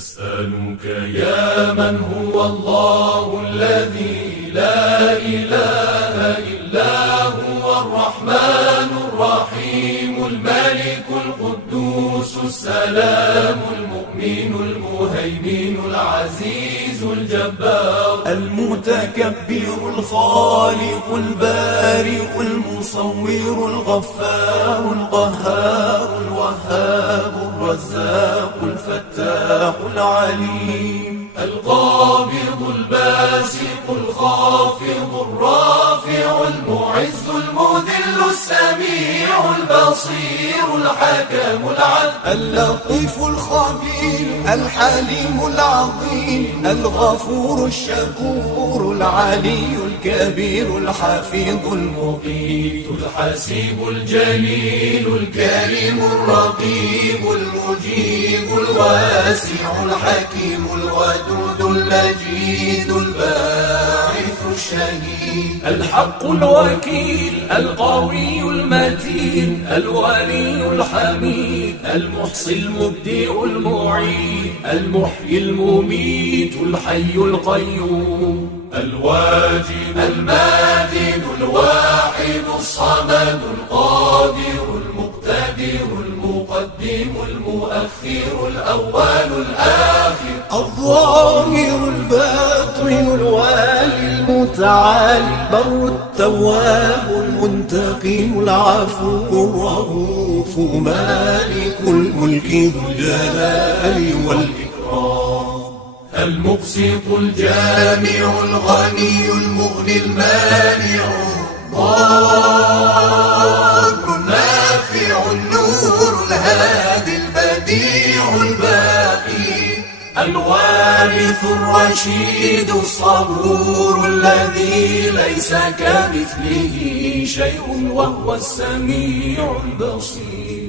نسألك يا من هو الله الذي لا إله إلا هو الرحمن الرحيم الملك القدوس السلام المؤمن المهيمن العزيز الجبار المتكبر الخالق البارئ المصور الغفار القهار الوهاب الرزاق الفتاح العليم القابض الباسط الخافض الرافع المعز المذل السميع البصير الحكم العدل اللطيف الخبير الحليم العظيم الغفور الشكور العلي الكبير الحفيظ المقيت الحسيب الجليل الكريم الرقيب المجيب الواسع الحكيم الودود المجيد الباعث الشهيد الحق الوكيل القوي المتين الولي الحميد المحصي المبدئ المعيد المحيي المميت الحي القيوم الواجد الماجد الواحد الصمد القادر المقتدر المقدم المؤخر الأول الآخر الظاهر الباطن الوالي المتعالي بر التواب المنتقم العفو الرؤوف مالك الملك ذو الجلال والإكرام المقسط الجامع الغني المغني المانع الضار النافع النور الهادي البديع الباقي الوارث الرشيد الصبور الذي ليس كمثله شيء وهو السميع البصير